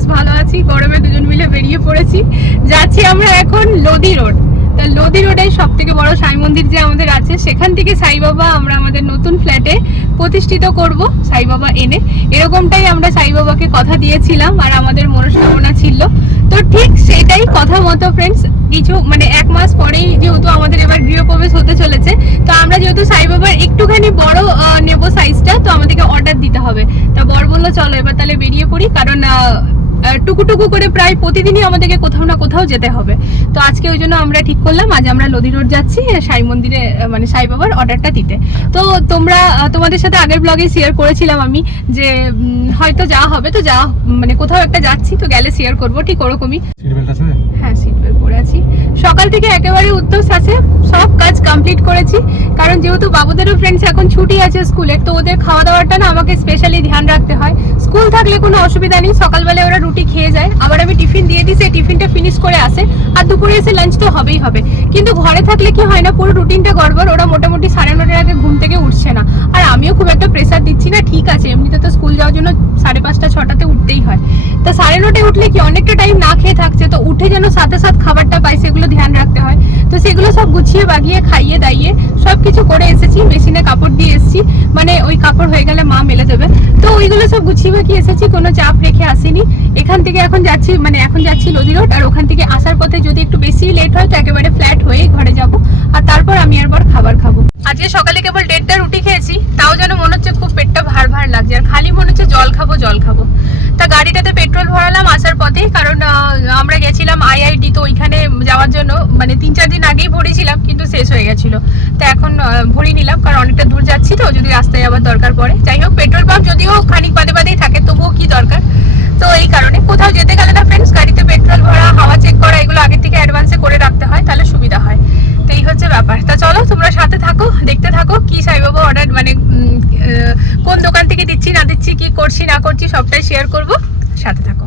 বেশ ভালো আছি। গরমে দুজন মিলে বেরিয়ে পড়েছি, যাচ্ছি আমরা এখন লোদি রোড। তা লোদি রোডে সব থেকে বড় সাই মন্দির যে আমাদের আছে, সেখান থেকে সাই বাবা আমরা আমাদের নতুন ফ্ল্যাটে প্রতিষ্ঠিত করব সাই বাবা এনে। এরকমটাই আমরা সাই বাবাকে কথা দিয়েছিলাম আর আমাদের মনস্কামনা ছিল। তো ঠিক সেটাই কথা মতো ফ্রেন্ডস, কিছু মানে 1 মাস পরেই যেহেতু আমাদের এবার গৃহপ্রবেশ হতে চলেছে, তো আমরা যেহেতু সাই বাবার একটুখানি বড় নেব সাইজটা, তো আমাদেরকে অর্ডার দিতে হবে। তা বর বললো চলো এবার তাহলে বেরিয়ে পড়ি, কারণ টুকু করে প্রায় প্রতিদিনই আমাদেরকে কোথাও না কোথাও যেতে হবে। তো আজকে ওই জন্য আমরা ঠিক করলাম আজ আমরা লোদি রোড যাচ্ছি সাই মন্দিরে, মানে সাই বাবার অর্ডারটা দিতে। তো তোমাদের সাথে আগের ব্লগে শেয়ার করেছিলাম আমি যে হয়তো যাওয়া হবে, তো যাওয়া মানে কোথাও একটা যাচ্ছি, তো গেলে শেয়ার করবো ঠিক ওরকমই। হ্যাঁ, সিট বেল্ট পরে আছি। সকাল থেকে একেবারে উত্তর আছে, সব কাজ কমপ্লিট করেছি, কারণ যেহেতু বাবুদেরও ফ্রেন্ডস এখন ছুটি আছে স্কুলের, তো ওদের খাওয়া দাওয়াটা না আমাকে স্পেশালি ধ্যান রাখতে হয়। স্কুল থাকলে কোনো অসুবিধা নেই, সকালবেলায় ওরা রুটি খেয়ে যায়, আবার আমি টিফিন দিয়ে দিই, সেই টিফিনটা ফিনিশ করে আসে, আর দুপুরে এসে লাঞ্চ তো হবেই হবে। কিন্তু ঘরে থাকলে কি হয় না, পুরো রুটিনটা গড়বড়। ওরা মোটামুটি 9:30 আগে ঘুম থেকে উঠছে না, আর আমিও খুব একটা প্রেসার দিচ্ছি না। ঠিক আছে, এমনিতে তো স্কুল যাওয়ার জন্য 5:30 6টাতে উঠতেই হয়, তা 9:30 উঠলে কি অনেকটা টাইম না খেয়ে থাকছে, তো উঠে যেন সাথে খাবারটা পাই সেগুলো ধ্যান রাখতে হয়। তো সেগুলো সব গুছিয়ে বাগিয়ে খাইয়ে দাইয়ে সবকিছু করে এসেছি। মেশিনে কাপড় দিয়ে এসেছি, মানে ওই কাপড় হয়ে গেলে মা মেলে দেবে, তো ওইগুলো সব গুছিয়ে বাগিয়ে এসেছি, কোনো চাপ রেখে আসিনি। এখান থেকে এখন যাচ্ছি, মানে এখন যাচ্ছি লোদি রোড, আর ওখান থেকে আসার পথে যদি একটু বেশি লেট হয় তো একেবারে ফ্ল্যাট হয়েই ঘরে যাব, আর তারপর আমি আর বর খাবার খাবো। আজকে সকালে কেবল 1.5টা রুটি খেয়েছি, তাও যেন মনে হচ্ছে খুব পেটটা ভার লাগছে, আর খালি মনে হচ্ছে জল খাবো। তা গাড়িটাতে পেট্রোল ভরালাম আসার পথে, কারণ আমরা গেছিলাম IIT, তো ওইখানে যাওয়ার জন্য মানে 3-4 দিন আগেই ভরেছিলাম, কিন্তু শেষ হয়ে গেছিল। তো এখন ভরে নিলাম, কারণ অনেকটা দূর যাচ্ছি, তো যদি রাস্তায় আবার দরকার পড়ে। যাই হোক, পেট্রোল পাম্প যদিও খানিক বাদেই থাকে, তবুও কি দরকার। তো এই কারণে কোথাও যেতে গেলে না ফ্রেন্ডস, গাড়িতে পেট্রোল ভরা, হাওয়া চেক করা, এগুলো আগে থেকে অ্যাডভান্সে করে রাখতে হয়, তাহলে সুবিধা হয়। তো এই হচ্ছে ব্যাপার। তা চলো তোমরা সাথে থাকো, দেখতে থাকো কি সাইবাবা অর্ডার, মানে কোন দোকান থেকে দিচ্ছি না দিচ্ছি, কি করছি না করছি, সবটাই শেয়ার করব, সাথে থাকো।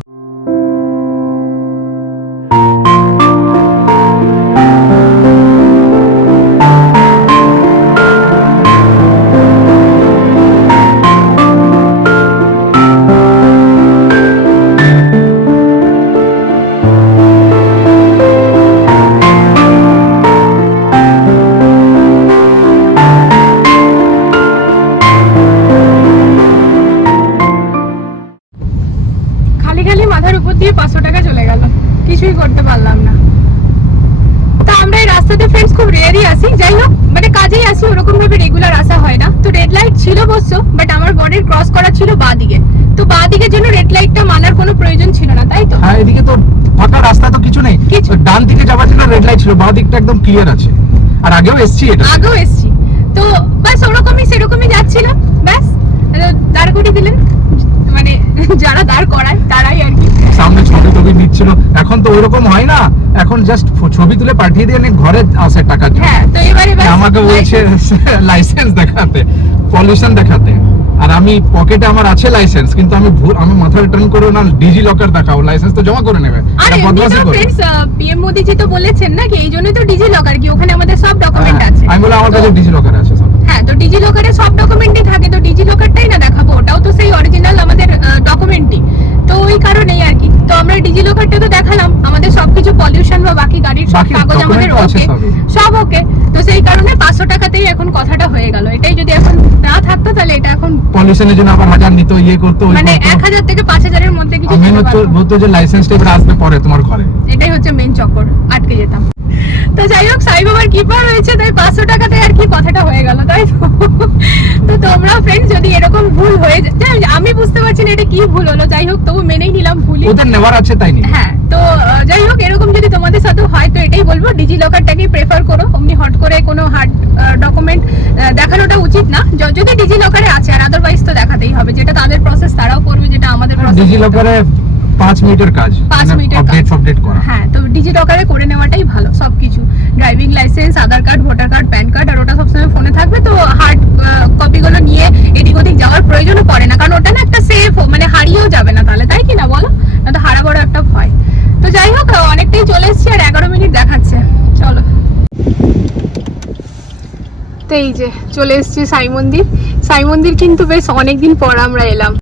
মাথার উপর দিয়ে 500 টাকা চলে গেল, কিছুই করতে পারলাম না। তা আমরা এই রাস্তাতে ফ্রেন্ডস খুব রেয়ারই আসি, যাই হোক মানে কাজেই আসি, ওরকম ভাবে রেগুলার আসা হয় না। তো রেড লাইট ছিল অবশ্য, বাট আমার বডির ক্রস করা ছিল বাঁ দিকে, তো বাঁ দিকের জন্য রেড লাইটটা মানার কোনো প্রয়োজন ছিল না, তাই তো? হ্যাঁ, এদিকে তো ফাঁকা রাস্তা, তো কিছু নেই, ডান দিকে যাওয়ার জন্য রেড লাইট ছিল, বাঁ দিকটা একদম ক্লিয়ার আছে। আর আগেও এসছি, তো বাস সেরকমই যাচ্ছিলাম, ব্যাস দাঁড় করিয়ে দিলেন, মানে যারা দাঁড় করায় তারাই আর কি। সামনে ছবি নিচ্ছিল, এখন তো ওইরকম হয় না, এখন জাস্ট ছবি তুলে পাঠিয়ে দিয়ে ঘরে আসে টাকা। হ্যাঁ, তো এবারে আমাকে বলছে লাইসেন্স দেখাতে, পলিউশন দেখাতে, আর আমি পকেটে আমার আছে লাইসেন্স, কিন্তু আমি মাথা রিটার্ন করবো না, ডিজি লকার দেখাও, লাইসেন্স তো জমা করে নেবে। আরে ফ্রেন্ডস, পিএম মোদি জি তো বলেছেন না কি এই জন্যই তো ডিজি লকার, কি ওখানে আমাদের সব ডকুমেন্ট আছে। আমি বলে আমার কাছে ডিজি লকার আছে সব। হ্যাঁ, তো ডিজি লকারে সব ডকুমেন্টই থাকে, তো ডিজি লকারটাই না দেখাবো, ওটাও তো সেই অরিজিনাল আমাদের ডকুমেন্টই, তো ওই কারণেই আর কি। তো আমরা ডিজি লকারটা তো দেখালাম, আমাদের সবকিছু পলিউশন বা বাকি গাড়ির সব কাগজ আমাদের ওকে, সব ওকে। তো সেই কারণে 500 টাকাতেই এখন কথাটা হয়ে গেল। এটাই যদি এখন না থাকতো তাহলে এটা এখন পলিউশনের জন্য আবার 1000 নিত, ইয়ে করতো, মানে 1000 থেকে 5000 এর মধ্যে কিছু বলতো যে লাইসেন্সটা এবার আসবে পরে তোমার ঘরে, এটাই হচ্ছে মেইন চক্কর, আটকে যেতাম। তো যাই হোক, সাই বাবার কৃপা রয়েছে, তাই 500 টাকাতে আর কি কথাটা হয়ে গেল, তাই তো তোমরা ফ্রেন্ডস যদি এরকম ভুল হয়ে যায়, আমি বুঝতে পারছি না এটা কি ভুল হলো, যাই হোক তবু মেনেই নিলাম, ভুলই ওদের নেওয়ার আছে তাই নিলাম। হ্যাঁ, তো যাই হোক এরকম যদি তোমাদের সাথে হয় তো এটাই বলবো, ডিজি লকারটাকেই প্রেফার করো। অমনি হট করে কোনো হার্ড ডকুমেন্ট দেখানোটা উচিত না, যদি ডিজি লকারে আছে, আর আদারওয়াইজ তো দেখাতেই হবে, যেটা তাদের প্রসেস তারাও করবে, যেটা আমাদের প্রসেস। ডিজি লকারে 5 মিনিটের কাজ, 5 মিনিটের আপডেট করা। হ্যাঁ, তো ডিজি লকারে করে নেওয়াটাই ভালো সবকিছু, driving licence, Aadhaar card, voter card, PAN card, আর ওটা সবসময় ফোনে থাকবে, তো হার্ড কপিগুলো নিয়ে এদিক ওদিক যাওয়ার প্রয়োজনও পড়ে না, কারণ ওটা না একটা সেফ, মানে হারিয়েও যাবে না তাহলে, তাই কি না বলো? না তো হারা বড় একটা ভয়। তো যাই হোক, অনেকটাই চলে এসেছি, আর 11 মিনিট দেখাচ্ছে, চলো। তো এই যে চলে এসেছি সাই মন্দির কিন্তু বেশ অনেকদিন পর আমরা এলাম।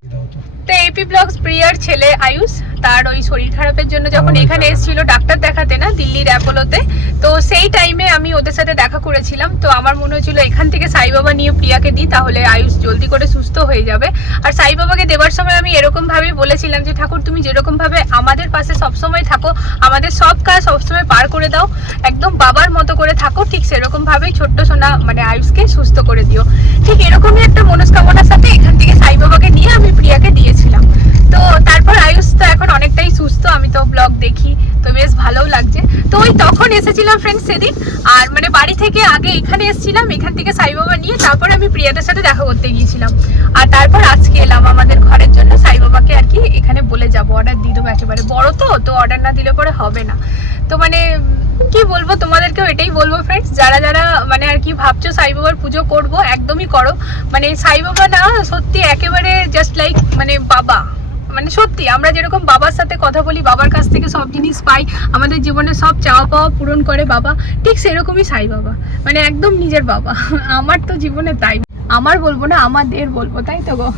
তো এপি ব্লগস প্রিয়ার ছেলে আয়ুষ, তার ওই শরীর খারাপের জন্য যখন এখানে এসেছিল ডাক্তার দেখাতে না দিল্লির অ্যাপোলোতে, তো সেই টাইমে আমি ওদের সাথে দেখা করেছিলাম। তো আমার মনে হচ্ছিল এখান থেকে সাই বাবা নিয়ে প্রিয়াকে দিই, তাহলে আয়ুষ জলদি করে সুস্থ হয়ে যাবে। আর সাই বাবাকে দেওয়ার সময় আমি এরকম ভাবে বলেছিলাম যে ঠাকুর তুমি যেরকম ভাবে আমাদের পাশে সবসময় থাকো, আমাদের সব কাজ সবসময় পার করে দাও, একদম বাবার মতো করে থাকো, ঠিক সেরকম ভাবেই ছোট্ট সোনা মানে আয়ুষকে সুস্থ করে দিও। ঠিক এরকমই একটা মনস্কামনার সাথে এখান থেকে সাই বাবাকে নিয়ে আমি প্রিয়াকে দিয়েছিলাম। তো তারপর আয়ুষ তো এখন অনেকটাই সুস্থ, আমি তো ব্লগ দেখি, তো বেশ ভালোও লাগছে। তো ওই তখন এসেছিলাম ফ্রেন্ডস সেদিন, আর মানে বাড়ি থেকে আগে এখানে এসেছিলাম, এখান থেকে সাই বাবা নিয়ে তারপরে আমি প্রিয়াদের সাথে দেখা করতে গিয়েছিলাম। আর তারপর আজকে এলাম আমাদের ঘরের জন্য সাই বাবাকে আর কি এখানে বলে যাব, অর্ডার দিয়ে দেবো। একেবারে বড় তো অর্ডার না দিলে পরে হবে না। তো মানে কি বলবো, তোমাদেরকেও এটাই বলবো ফ্রেন্ডস, যারা যারা মানে আর কি ভাবছো সাই বাবার পুজো করবো, একদমই করো। মানে সাই বাবা না সত্যি একেবারে জাস্ট লাইক মানে বাবা, মানে সত্যি আমরা যেরকম বাবার সাথে কথা বলি, বাবার কাছ থেকে সব জিনিস পাই, আমাদের জীবনে সব চাওয়া পাওয়া পূরণ করে বাবা, ঠিক সেরকমই সাই বাবা, মানে একদম নিজের বাবা। আমার তো জীবনে তাই, আমার বলবো না আমাদের বলবো, তাই তো গো।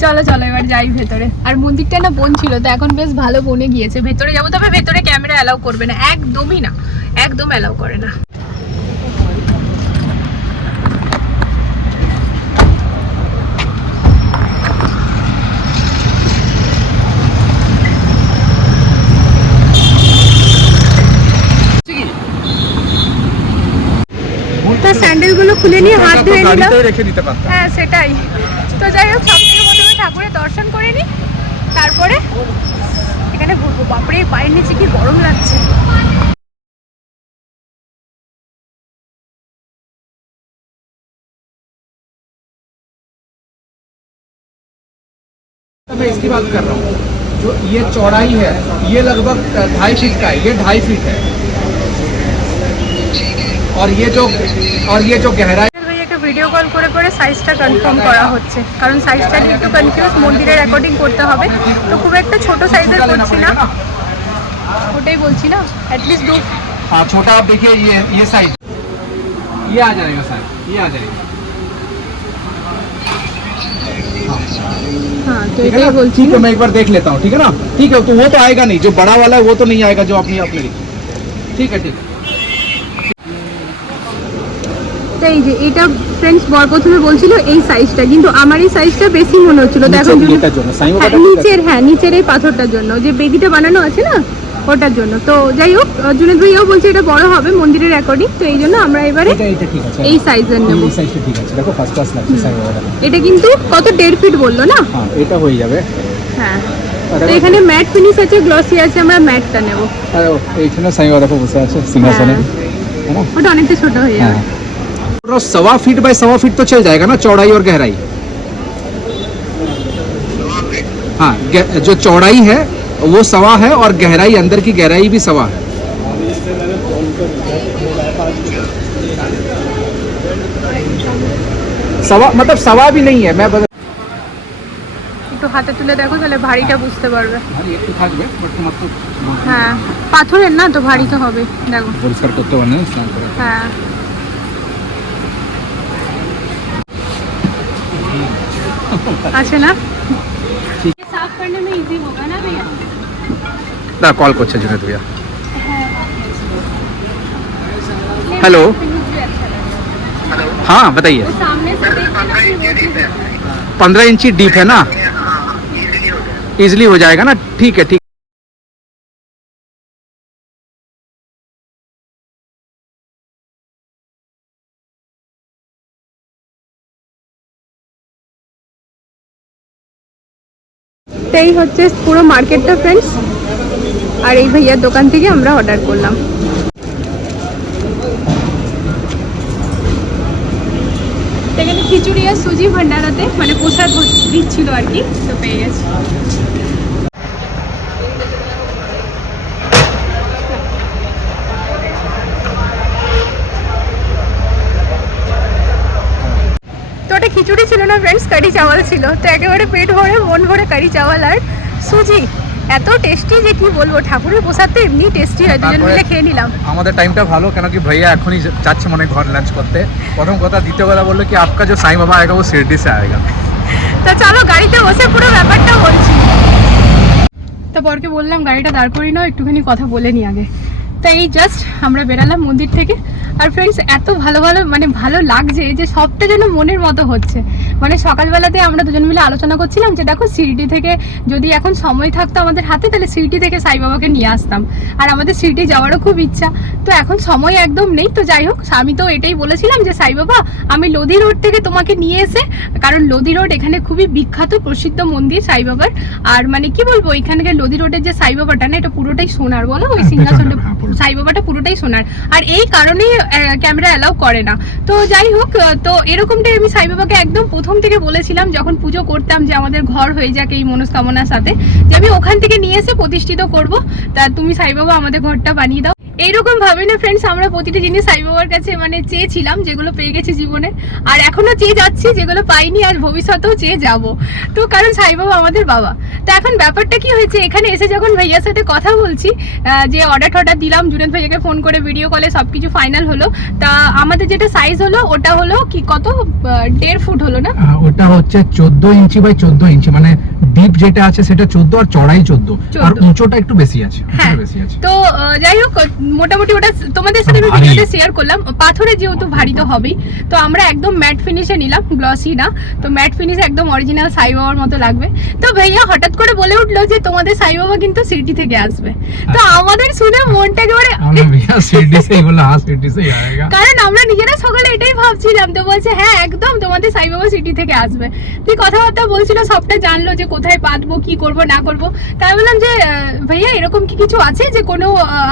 চলো চলো এবার যাই ভেতরে। আর মন্দিরটা না বোন ছিল, তো এখন বেশ ভালো বনে গিয়েছে। ভেতরে যাবো, তবে ভেতরে ক্যামেরা অ্যালাউ করবে না, একদমই না, একদম অ্যালাউ করে না। তো স্যান্ডেল গুলো খুলে নিয়ে হাত ধুয়ে নিলাম, হ্যাঁ সেটাই। তো যাই হোক, সব থেকে প্রথমে ঠাকুরের দর্শন করে নিই, তারপরে এখানে ঘুরবো। বাপরে পায়ের নিচে কি গরম লাগছে। मैं इसकी बात कर रहा हूँ, जो ये चौड़ाई है ये लगभग 2.5 फीट का है, ये 2.5 फीट है, और ये जो गहराई। ভাইয়াকে ভিডিও কল করে করে সাইজটা কনফার্ম করা হচ্ছে, কারণ সাইজটা নিয়ে একটু কনফিউজ, মন্দিরের অ্যাকর্ডিং করতে হবে। তো খুব একটা ছোট সাইজের করছি না, ওটাই বলছি না, অ্যাটলিস্ট দু। हाँ छोटा आप देखिए, ये साइज ये आ जाएगा साइज, ये आ जाएगा। हाँ तो ठीक है ना, ठीक है मैं एक बार देख लेता हूँ, ठीक है ना। ठीक है, तो वो तो आएगा नहीं, जो बड़ा वाला है वो तो नहीं आएगा, जो आपने लिखी। ठीक है ठीक है। এই যে এটা ফ্রেন্ডস বর প্রথমে বলছিল এই সাইজটা, কিন্তু আমার এই সাইজটা বেশি মনে হচ্ছিল। দেখো নিচের এই পাথরটার জন্য, যে বেদিটা বানানো আছে না ওটার জন্য। তো যাই হোক, জুনেদ ভাইও বলছে এটা বড় হবে মন্দিরের অ্যাকর্ডিং, তো এই জন্য আমরা এবারে এই সাইজের নেব। এই সাইজটা ঠিক আছে, দেখো ফার্স্ট ক্লাস লাগছে সাইজ। এটা কিন্তু কত 1.5 ফিট বললো না? হ্যাঁ এটা হয়ে যাবে। হ্যাঁ তো এখানে ম্যাট ফিনিশ আছে, গ্লসি আছে, আমরা ম্যাটটা নেব। আর এইখানে সাইজ দেখো বসে আছে সিংহাসনে, है ना। ওটা অনেকটা ছোট হয়ে যাবে। 1.25 फीट बाय 1.25 फीट तो चल जाएगा ना, चौड़ाई और गहराई। हाँ जो चौड़ाई है वो 1.25 है, और गहराई अंदर की गहराई भी 1.25 है। सवा मतलब 1.25 भी नहीं है, मैं একটু হাতে তুলে দেখো, তাহলে ভারীটা বুঝতে পারবে। ভারী একটু থাকবে, বাট তোমার তো হ্যাঁ পাথরের না, তো ভারী তো হবে। দেখো পরিষ্কার করতে হবে না, স্নান করে। হ্যাঁ আছে না, साफ करने में इजी होगा ना भैया। না কল করছে জুনেদ ভাইয়া। हेलो हाँ बताइए। सामने से 15 इंची डीप है ना, इजिली हो जाएगा ना। ठीक है ठीक। এই হচ্ছে পুরো মার্কেটটা ফ্রেন্ডস, আর এই ভাইয়ার দোকান থেকে আমরা অর্ডার করলাম। এখানে খিচুড়ি আর সুজি ভান্ডারাতে মানে প্রসাদ দিচ্ছিল আর কি, তো পেয়ে গেছি। তো ওটা খিচুড়ি ছিল না ফ্রেন্ডস, কারি চাওয়াল ছিল। তো একেবারে পেট ভরে মন ভরে কারি চাওয়াল আর সুজি, এত টেস্টি যে কি বলবো। ঠাকুরের প্রসাদ তো এমনি টেস্টি হয়, দুজন মিলে খেয়ে নিলাম। আমাদের টাইমটা ভালো, কেন কি ভাইয়া এখনই যাচ্ছে মানে ঘর লাঞ্চ করতে। প্রথম কথা, দ্বিতীয় কথা বললো কি আপকা जो साईं बाबा आएगा वो शिरडी से आएगा। তো চলো গাড়িতে বসে পুরো ব্যাপারটা বলছি। তা বরকে বললাম গাড়িটা দাঁড় করি নাও, একটুখানি কথা বলে নি আগে। তাই এই জাস্ট আমরা বেরালাম মন্দির থেকে। আর ফ্রেন্ডস এত ভালো ভালো মানে ভালো লাগছে যে সবটা যেন মনের মতো হচ্ছে। মানে সকালবেলাতে আমরা দুজন মিলে আলোচনা করছিলাম যে দেখো শিরডি থেকে যদি এখন সময় থাকতো আমাদের হাতে, তাহলে শিরডি থেকে সাই বাবাকে নিয়ে আসতাম। আর আমাদের শিরডি যাওয়ারও খুব ইচ্ছা, তো এখন সময় একদম নেই। তো যাই হোক, আমি তো এটাই বলেছিলাম যে সাই বাবা আমি লোধি রোড থেকে তোমাকে নিয়ে এসে, কারণ লোধি রোড এখানে খুবই বিখ্যাত প্রসিদ্ধ মন্দির সাই বাবার। আর মানে কি বলবো, এখানকার লোধি রোডের যে সাই বাবাটা না, এটা পুরোটাই সোনার, বলো ওই সিংহাসনটা সাই বাবাটা পুরোটাই সোনার। আর এই কারণেই ক্যামেরা অ্যালাউ করে না। তো যাই হোক, তো এরকমটাই আমি সাই বাবাকে একদম প্রথম থেকে বলেছিলাম যখন পুজো করতাম যে আমাদের ঘর হয়ে যাক এই মনস্কামনার সাথে, যে আমি ওখান থেকে নিয়ে এসে প্রতিষ্ঠিত করব, তা তুমি সাই বাবা আমাদের ঘরটা বানিয়ে দাও। এইরকম ভাবে না ফ্রেন্ডস, আমরা প্রতিটি জিনিস সাই বাবার কাছে মানে চেয়েছিলাম, যেগুলো পেয়ে গেছি জীবনে, আর এখনো চেয়ে যাচ্ছি, যেগুলো পাইনি আর ভবিষ্যতেও চেয়ে যাব। তো কারণ সাই বাবা আমাদের বাবা। তো এখন ব্যাপারটা কি হয়েছে, এখানে এসে যখন ভাইয়ার সাথে কথা বলছি, যে অর্ডার দিলাম, জুনেদ ভাইয়াকে ফোন করে ভিডিও কলে সবকিছু ফাইনাল হলো। তা আমাদের যেটা সাইজ হলো ওটা হলো কি কত 1.5 ফুট হলো না, ওটা হচ্ছে 14 ইঞ্চি বাই 14 ইঞ্চি, মানে ডিপ যেটা আছে সেটা 14 আর চড়াই 14, আর উঁচুটা একটু বেশি আছে। হ্যাঁ, তো যাই হোক মোটামুটি ওটা তোমাদের সাথে আমি ভিডিওতে শেয়ার করলাম। পাথরে যেহেতু ভারী তো হবেই, তো আমরা একদম ম্যাট ফিনিশে নিলাম, গ্লসি না। তো ম্যাট ফিনিশ একদম অরিজিনাল সাই বাবার মতো লাগবে। তো ভাইয়া হঠাৎ করে বলে উঠলো যে তোমাদের সাই বাবা কিন্তু সিটি থেকে আসবে। তো আমাদের শুনে মনটা একেবারে, কারণ আমরা নিজেরা সকালে এটাই ভাবছিলাম। তো বলছে হ্যাঁ একদম তোমাদের সাই বাবা সিটি থেকে আসবে। তুই কথাবার্তা বলছিল, সবটা জানলো যে কোথায় পাতবো, কি করব না করব। তাই বললাম যে ভাইয়া এরকম কি কিছু আছে যে কোনো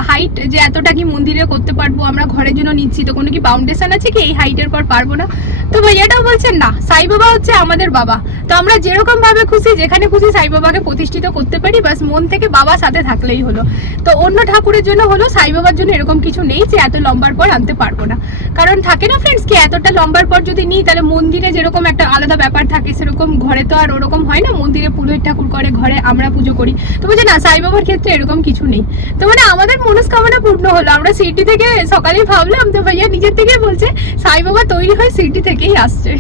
হাইট, যে এতটা কি মন্দিরে করতে পারবো, আমরা ঘরের জন্য নিচ্ছি, তো কোনো কি বাউন্ডেশন আছে কি এই হাইটের পর পারবো না? তো ভাইয়াটাও বলছেন না, সাই বাবা হচ্ছে আমাদের বাবা। তো আমরা যেরকম ভাবে খুশি, যেখানে খুশি সাই বাবাকে প্রতিষ্ঠিত করতে পারি, বাস মন থেকে বাবা সাথে থাকলেই হলো। তো অন্য ঠাকুরের জন্য হলো, সাই বাবার জন্য এরকম কিছু নেই যে এত লম্বার পর আনতে পারবো না। কারণ থাকে না ফ্রেন্ডস, কি এতটা লম্বার পর যদি নিই, তাহলে মন্দিরে যেরকম একটা আলাদা ব্যাপার থাকে, সেরকম ঘরে তো আর ওরকম হয় না। মন্দিরে পুরোহিত ঠাকুর করে, ঘরে আমরা পুজো করি। তো বলছে না, সাই বাবার ক্ষেত্রে এরকম কিছু নেই। তো মানে আমাদের মনস্কামনা পূর্ণ হলো। আমরা সিটি থেকে সকালেই ভাবলাম, তো ভাইয়া নিজের থেকে বলছে সাই বাবা তৈরি হয় সিটি থেকেই আসছে।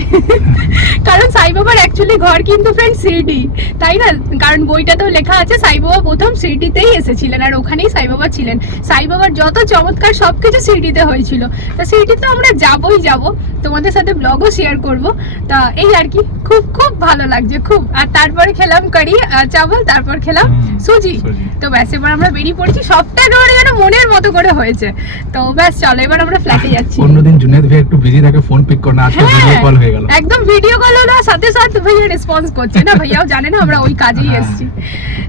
কারণ সাই বাবার অ্যাকচুয়ালি ঘর কিন্তু ফ্রেন্ড সিটি, তাই না? কারণ বইটাতেও লেখা আছে সাই বাবা প্রথম সিটিতেই এসেছিলেন, আর ওখানেই সাই বাবা ছিলেন। সাই বাবার যত চমৎকার সবকিছু সিটিতে হয়েছিল। তা সিটি তো আমরা যাবই যাব, তোমাদের সাথে ব্লগও শেয়ার করব। তা এই আর কি, খুব খুব ভালো লাগছে খুব। আর তারপরে খেলাম কারি চাवल, তারপর খেলাম সুজি। তো ব্যাস এবার আমরা বেরিয়ে পড়ছি, সবটা একেবারে যেন মনের মতো করে হয়েছে। তো ব্যাস চলো এবার আমরা ফ্ল্যাটে যাচ্ছি। অন্যদিন জুনেদ ভাই একটু বিজি থাকে, ফোন পিক করে না, আজকে ভিডিও কল হয়ে গেল। একদম ভিডিও কল হলো, সাথে সাথে ভাইয়া রেসপন্স করছে না, ভাইয়াও জানে না আমরা ওই কাজেই এসেছি।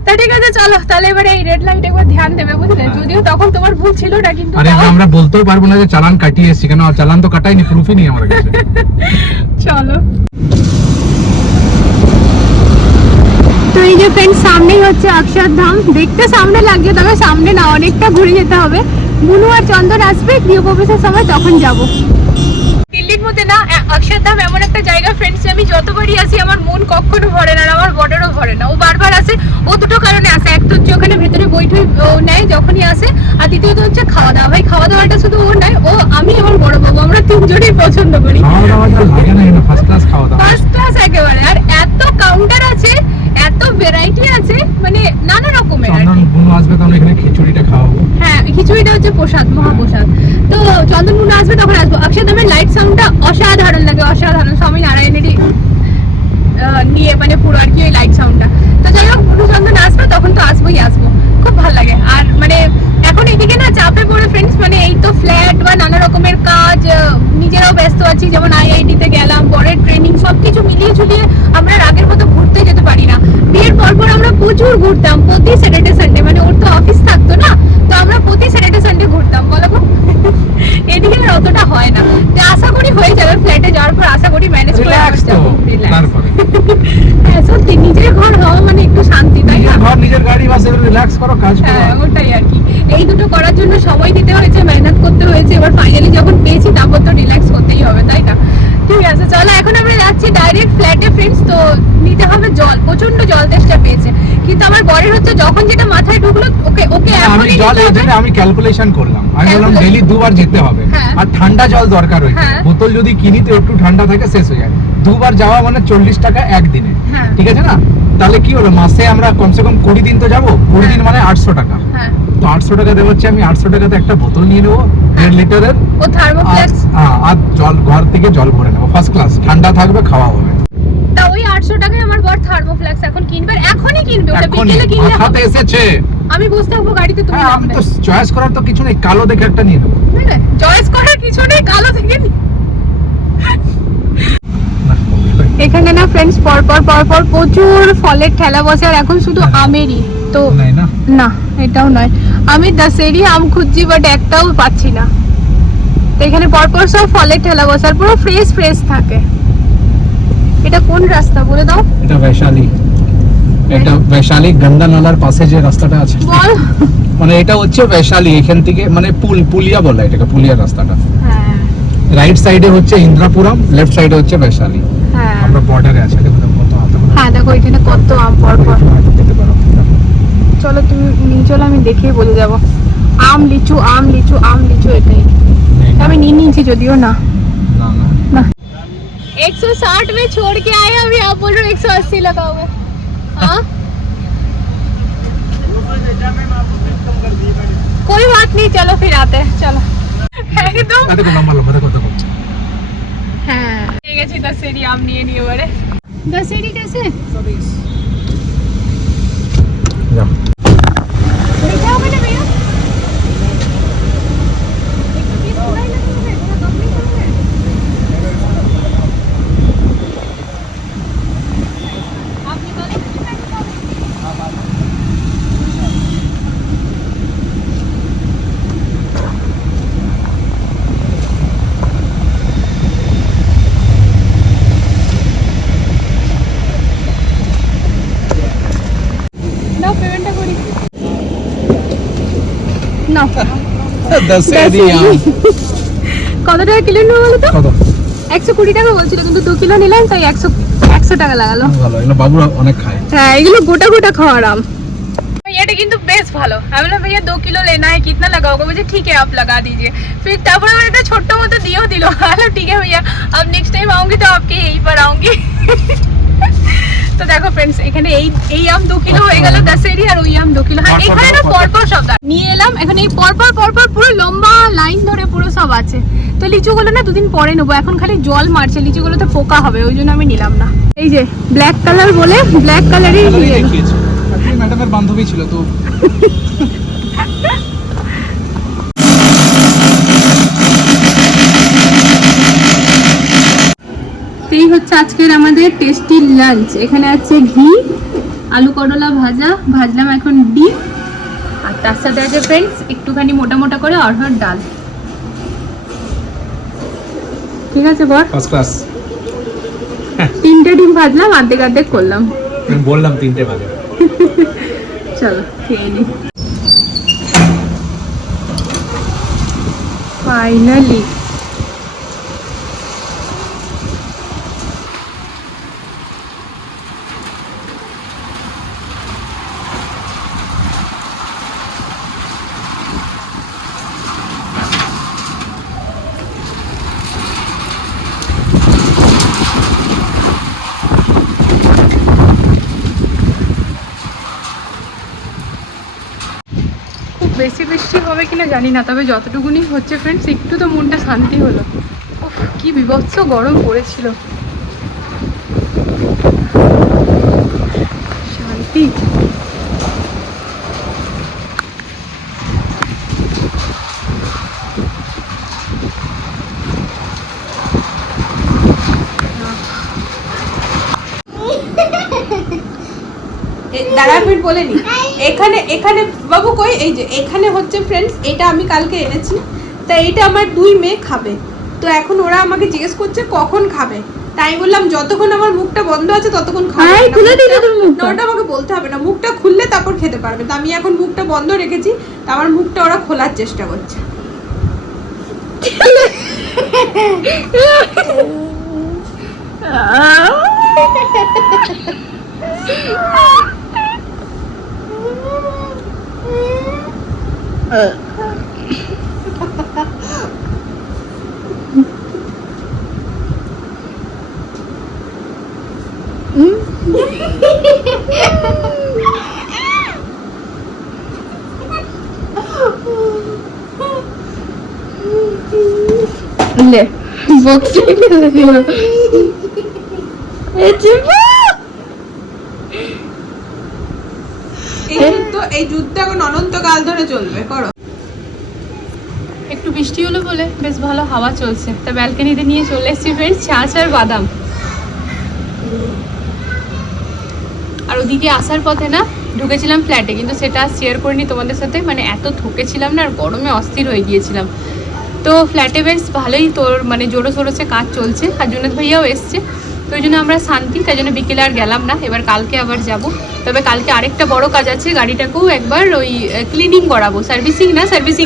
তা ঠিক আছে চলো, তাহলে এবারে এই রেড লাইট একবার ধ্যান দেবে, বুঝলে? যদিও তখন তোমার ভুল ছিল না, কিন্তু আরে আমরা বলতেও পারবো না যে চালান কাটিয়ে এসেছি, কেন চালান তো কাটাইনি, প্রুফই নেই আমার কাছে। চলো। তো এই যে ফ্রেন্ড সামনেই হচ্ছে অক্ষরধাম। দেখতে সামনে লাগছে, তবে সামনে না, অনেকটা ঘুরে যেতে হবে। মুনু আর চন্দন আসবে গৃহপ্রবেশের সময়, তখন যাব। দিল্লির মধ্যে না অক্ষরধাম এমন একটা জায়গা ফ্রেন্ডস, আমি যতবারই আসি আমার মন কখনো ভরে না, আমার বর্ডারও ভরে না। ও বারবার আসে, ও দুটো কারণে আসে। এক তো হচ্ছে ওখানে ভেতরে বইটই নেয় যখনই আসে, আর দ্বিতীয়ত হচ্ছে খাওয়া দাওয়া। ভাই খাওয়া দাওয়াটা শুধু ও নয়, ও আমি আমার বড় বাবু আমরা তিনজনই পছন্দ করি। ফার্স্ট ক্লাস একেবারে। আর এত কাউন্টার আছে, এত ভ্যারাইটি আছে, মানে নানা রকমের। চন্দন বুনু আসবে তখন এখানে খিচুড়িটা খাওয়াবো। হ্যাঁ, খিচুড়িটা হচ্ছে প্রসাদ, মহাপ্রসাদ। তো চন্দন বুনু আসবে তখন আসবো। অক্ষরধামের লাইট সাউন্ডটা অসাধারণ লাগে, অসাধারণ। স্বামী নারায়ণেরই নিয়ে মানে পুরো আর কি ওই লাইট সাউন্ডটা। তো যাই হোক, বুনু চন্দন আসবে তখন তো আসবোই আসবো, খুব ভালো লাগে। আর মানে এখন এদিকে না চাপে পড়ে ফ্রেন্ডস, মানে এই তো ফ্ল্যাট বা নানা রকমের কাজ, নিজেরাও ব্যস্ত আছি, যেমন IIT তে গেলাম, পরের ট্রেনিং, সবকিছু মিলিয়ে ঝুলিয়ে আমরা আগের মতো ঘুরতে যেতে পারি না। বিয়ের পর আমরা প্রচুর ঘুরতাম, প্রতি স্যাটারডে সানডে, মানে ওর তো অফিস থাকতো না, তো আমরা প্রতি স্যাটারডে সানডে ঘুরতাম, বলো গো। এদিকে আর অতটা হয় না। তো আশা করি হয়ে যাবে, ফ্ল্যাটে যাওয়ার পর আশা করি ম্যানেজ করে যাবো। হ্যাঁ সত্যি, নিজের ঘর হওয়া মানে একটু শান্তি, তাই না? ঘর, নিজের গাড়ি, বাস, রিল্যাক্স করো, কাজ করো। হ্যাঁ ওটাই আর কি। এই দুটো করার জন্য সময় দিতে হয়েছে, মেহনত করতে হয়েছে, এবার ফাইনালি যখন পেয়েছি তারপর তো রিল্যাক্স করতেই হবে, তাই না? ঠিক আছে চলো, এখন আমরা যাচ্ছি ডাইরেক্ট ফ্ল্যাটে ফ্রেন্ডস। তো নিতে হবে জল, প্রচন্ড জল তেষ্টা পেয়েছে। কিন্তু আমার বরের হচ্ছে যখন যেটা মাথায় ঢুকলো, ওকে আমি জল এর জন্য আমি ক্যালকুলেশন করলাম, আমি বললাম ডেইলি দুবার যেতে হবে, আর ঠান্ডা জল দরকার হয়েছে। বোতল যদি কিনি তো একটু ঠান্ডা থাকে, শেষ হয়ে যায়। দুবার যাওয়া মানে 40 টাকা একদিনে, ঠিক আছে না? তাহলে কি হলো, মাসে আমরা কমসে কম 20 দিন তো যাবো, 20 দিন মানে 800 টাকা। হ্যাঁ তো 800 টাকা দেওয়া হচ্ছে, আমি 800 টাকাতে একটা বোতল নিয়ে নেবো 1.5 লিটারের, ও থার্মোফ্ল্যাক্স। আর জল ঘর থেকে জল ভরে নেবো, ফার্স্ট ক্লাস, ঠান্ডা থাকবে, খাওয়া হবে। তা ওই 800 টাকায় আমার বর থার্মোফ্ল্যাক্স এখন কিনবে, এখনই কিনবে, ওটা এখনই বিকেলে কিনলে হবে। মাথাতে এসেছে। আমি বসে থাকবো গাড়িতে, তুমি হ্যাঁ, আমি নামবে। তো চয়েস করার তো কিছু নেই, কালো দেখে একটা নিয়ে নেবো। চয়েস করার কিছু নেই, কালো থেকে এখানে না ফ্রেন্ডস পরপর প্রচুর ফলের ঠেলা বসে, আর এখন শুধু আমেরই তো নাই না, না এটাও নয়, আমি দশেরই আম খুঁজছি বাট একটাও পাচ্ছি না। তো এখানে পরপর সব ফলের ঠেলা বসে, আর পুরো ফ্রেশ থাকে। এটা কোন রাস্তা বলে দাও? এটা বৈশালী, এটা বৈশালী গঙ্গা নালার পাশে যে রাস্তাটা আছে, বল। মানে এটা হচ্ছে বৈশালী, এখান থেকে মানে পুলিয়া বলে এটাকে, পুলিয়া রাস্তাটা। হ্যাঁ রাইট সাইডে হচ্ছে ইন্দ্রাপুরম, লেফট সাইডে হচ্ছে বৈশালী। হ্যাঁ আমরা বর্ডারে আছে, দেখো কত হ্যাঁ দেখো এখানে কত আম পরপর। চলো তুমি নিয়ে চলো, আমি দেখেই বলে যাবো। আম লিচু আম লিচু আম লিচু, এটাই আমি নিয়ে নিয়েছি যদিও না। না 160 में छोड़ के आए, अभी आप बोल रहे हो 180 लगाओगे? हाँ कोई बात नहीं, चलो फिर आते हैं, चलो একদম। দেখো লম্বা লম্বা, দেখো দেখো। হ্যাঁ ঠিক আছে, দশেরি আম নিয়ে নিয়ে এবারে। দশেরি कैसे যাও। मीठा होगा ना भैया? 120 पूरा ही लगेगा, थोड़ा कम नहीं करोगे? आप निकालो कितना निकालो? নাও পেমেন্টটা করি। নাও। দশেরি আম কত টাকা কিলো নেবো বলো তো? কত? 120 টাকা বলছিল, কিন্তু 2 কিলো নিলাম তাই 100 টাকা লাগালো। ভালো, এগুলো বাবুরা অনেক খায়। হ্যাঁ এগুলো গোটা গোটা খাওয়ার আম। এটা কিন্তু বেশ ভালো। আমি বললাম भैया 2 किलो लेना है, कितना लगाओगे? मुझे ठीक है आप लगा दीजिए। फिर তারপরে আমার একটা ছোট্ট মতো দিয়েও দিল। হ্যালো ঠিক है भैया, अब नेक्स्ट टाइम आऊंगी तो आपके यहीं पर आऊंगी। তো দেখো फ्रेंड्स, এখানে এই আম 2 কিলো হয়ে গেল দশেরি, আর ওই আম 2 কিলো। হ্যাঁ এখানে না পরপর সব নিয়ে এলাম, এখন এই পরপর পুরো লম্বা লাইন ধরে পুরো সব আছে। তো লিচুগুলো না 2 দিন পরে নেবো, এখন খালি জল মারছে, লিচুগুলোতে পোকা হবে, ওই জন্য আমি নিলাম না। এই যে ব্ল্যাক কালার বলে ব্ল্যাক কালারই নিয়ে এলাম। আপনি ম্যাডামের বান্ধবী ছিল তো। এই হচ্ছে আজকের আমাদের টেস্টি লাঞ্চ। এখানে আছে ঘি, আলু করলা ভাজা, ভাজলাম এখন ডিম, আর তার সাথে আছে ফ্রেন্ডস একটুখানি মোটা মোটা করে অরহর ডাল। ঠিক আছে বল। First class. 3টে ডিম ভাজলাম, অর্ধেক করলাম। আমি বললাম 3টে বাজে। চলো খেয়ে নি। ফাইনালি বেশি বৃষ্টি হবে কিনা জানি না, তবে যতটুকুনি হচ্ছে ফ্রেন্ডস একটু তো মনটা শান্তি হলো। উফ কি বিভৎস গরম পড়েছিল, শান্তি। দাঁড়া মিনিট বলে নি। এখানে বাবু কই, এই যে এখানে হচ্ছে ফ্রেন্ডস, এটা আমি কালকে এনেছি, তা এটা আমার 2 মেয়ে খাবে। তো এখন ওরা আমাকে জিজ্ঞেস করছে কখন খাবে, তাই বললাম যতক্ষণ আমার মুখটা বন্ধ আছে ততক্ষণ খাবে। খুলে দিলে তুমি মুখটা, ওটা আমাকে বলতে হবে না, মুখটা খুললে তারপর খেতে পারবে। তো আমি এখন মুখটা বন্ধ রেখেছি, তো আমার মুখটা ওরা খোলার চেষ্টা করছে। দিলে বক্সে ফেলে দিল এই যুদ্ধ এখন অনন্তকাল ধরে চলবে। করো। একটু বৃষ্টি হলো বলে বেশ ভালো হাওয়া চলছে। তা ব্যালকনিতে নিয়ে চলে এসেছি ফ্রেন্ডস ছাঁচ আর বাদাম। আর ওদিকে আসার পথে না ঢুকেছিলাম ফ্ল্যাটে, কিন্তু সেটা শেয়ার করিনি তোমাদের সাথে, মানে এত ঠকেছিলাম না আর গরমে অস্থির হয়ে গিয়েছিলাম। তো ফ্ল্যাটে বেশ ভালোই তোর মানে জোরো সোরোসে কাজ চলছে, আর জুনেদ ভাইয়াও এসছে, তো ওই জন্য আমরা শান্তি, তাই জন্য বিকেলে আর গেলাম না। এবার কালকে আবার যাব। তবে কালকে আরেকটা বড় কাজ আছে, গাড়িটাকেও একবার ওই ক্লিনিং করাবো, সার্ভিসিং না, সার্ভিসিং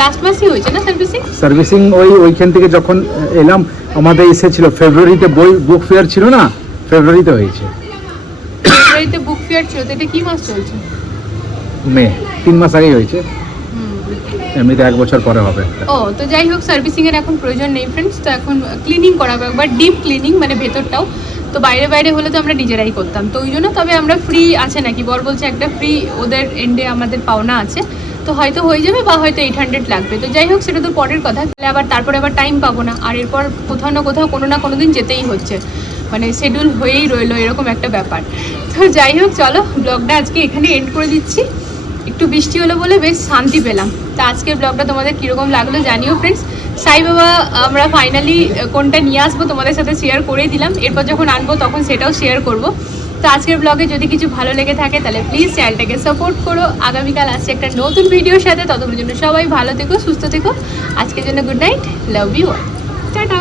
লাস্ট মাসই হয়েছে না সার্ভিসিং। সার্ভিসিং ওইখান থেকে যখন এলাম আমাদের এসেছিল ফেব্রুয়ারিতে, বই বুক ফেয়ার ছিল না, ফেব্রুয়ারিতে হয়েছে। ফেব্রুয়ারিতে বুক ফেয়ার ছিল, তো এটা কি মাস চলছে? মে, 3 মাস আগেই হয়েছে, এমনিতে 1 বছর পরে হবে। ও তো যাই হোক, সার্ভিসিং এর এখন প্রয়োজন নেই ফ্রেন্ডস, তো এখন ক্লিনিং করাবো একবার, ডিপ ক্লিনিং মানে ভেতরটাও। তো বাইরে বাইরে হলে তো আমরা নিজেরাই করতাম, তো ওই জন্য। তবে আমরা ফ্রি আছে নাকি, বর বলছে একটা ফ্রি ওদের এন্ডে আমাদের পাওনা আছে, তো হয়তো হয়ে যাবে বা হয়তো 800 লাগবে। তো যাই হোক, সেটা তো পরের কথা, তাহলে আবার তারপরে আবার টাইম পাবো না, আর এরপর কোথাও না কোথাও কোনো না কোনো দিন যেতেই হচ্ছে, মানে শিডিউল হয়েই রইলো এরকম একটা ব্যাপার। তো যাই হোক, চলো ব্লগটা আজকে এখানে এন্ড করে দিচ্ছি। একটু বৃষ্টি হলো বলে বেশ শান্তি পেলাম। তা আজকের ব্লগটা তোমাদের কীরকম লাগলো জানিও ফ্রেন্ডস। সাই বাবা আমরা ফাইনালি কোনটা নিয়ে আসবো তোমাদের সাথে শেয়ার করেই দিলাম, এরপর যখন আনবো তখন সেটাও শেয়ার করব। তো আজকের ব্লগে যদি কিছু ভালো লেগে থাকে তাহলে প্লিজ চ্যানেলটাকে সাপোর্ট করো। আগামীকাল আসছে একটা নতুন ভিডিওর সাথে, ততক্ষণের জন্য সবাই ভালো থেকো, সুস্থ থেকো। আজকের জন্য good night, love you, tata.